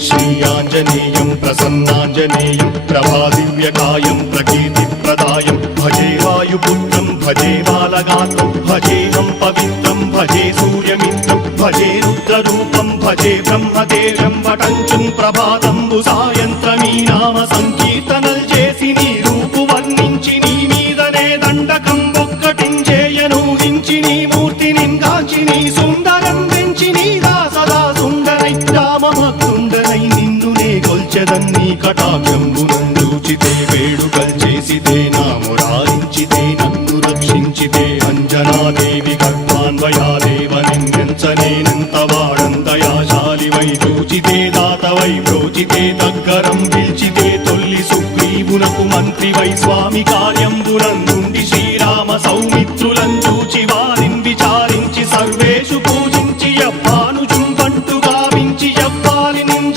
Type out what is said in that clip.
श्रीयाञ्जनेयं प्रसन्नाञ्जनेयं प्रभादिव्यकायं प्रकीर्तिप्रदायं भजे वायुपुत्रं भजे बालगात्रं भजेऽहं पवित्रं भजे सूर्यमित्रं भजे रुद्ररूपं भजे ब्रह्मदेव्यं वटञ्चं ప్రభాతంబు సాయంత్రమీ నామ సంకీర్తనల్ చేసి నీ రూపు వర్ణించి నీ మీదనే దండకం ఒక్కటించేయను హించి నీ మూర్తిని గాంచి నీ సుందరం పెంచి నీ దాసదా సుందరై రామభక్తుండనై నిన్నునే గొల్చెదన్ని కటాక్షంబునందూచితే వేడుకల్ చేసితే నా మురారించితే నన్ను రక్షించితే అంజనాదేవి గర్భాన్వయాదేవ నిన్నెంచనేనంత వాడందయాశాలివై చూచితే దాతవై ప్రోచితే దగ్గరం పిలిచితే తొల్లి సుగ్రీవునకు మంత్రివై స్వామి కార్యంబునందుండి శ్రీరామ సౌమిత్రులం చూచి